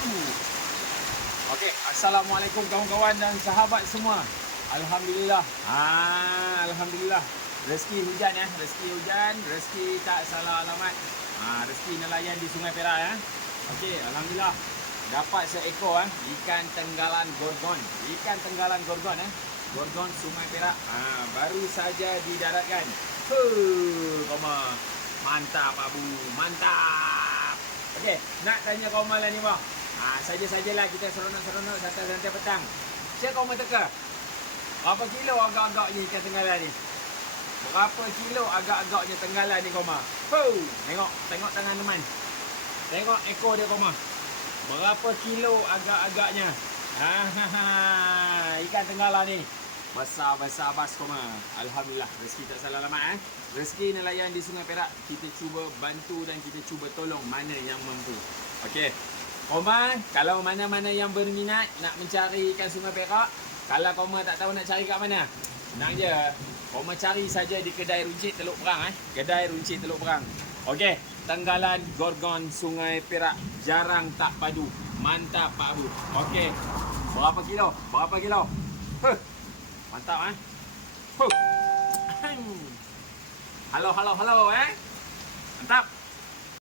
Okey, assalamualaikum kawan-kawan dan sahabat semua. Alhamdulillah. Alhamdulillah. Rezeki hujan ya, rezeki hujan, rezeki tak salah alamat. Rezeki nelayan di Sungai Perak ya. Okey, alhamdulillah. Dapat seekor ikan tenggalan gorgon. Ikan tenggalan gorgon Gorgon Sungai Perak. Baru saja didaratkan. Koma. Mantap Abu, mantap. Okey, nak tanya kau malam ni bang. Saja-sajalah kita seronok-seronok santai-santai petang. Siapa kau teka? Berapa kilo agak-agaknya ikan tenggalan ni? Berapa kilo agak-agaknya tenggalan ni koma? Tengok tangan teman. Tengok ekor dia koma. Berapa kilo agak-agaknya? Ikan tenggalan ni. Besar-besar bas koma. Alhamdulillah, rezeki tak salah alamat Rezeki nelayan di Sungai Perak, kita cuba bantu dan kita cuba tolong mana yang mampu. Okey. Koma, kalau mana-mana yang berminat nak mencari ikan Sungai Perak, kalau koma tak tahu nak cari kat mana, senang je. Koma cari saja di kedai runcit Teluk Perang Kedai runcit Teluk Perang. Okey, tenggalan gorgon Sungai Perak, jarang tak padu. Mantap Pak Abu. Okey. Berapa kilo? Berapa kilo? Mantap Halo. Mantap.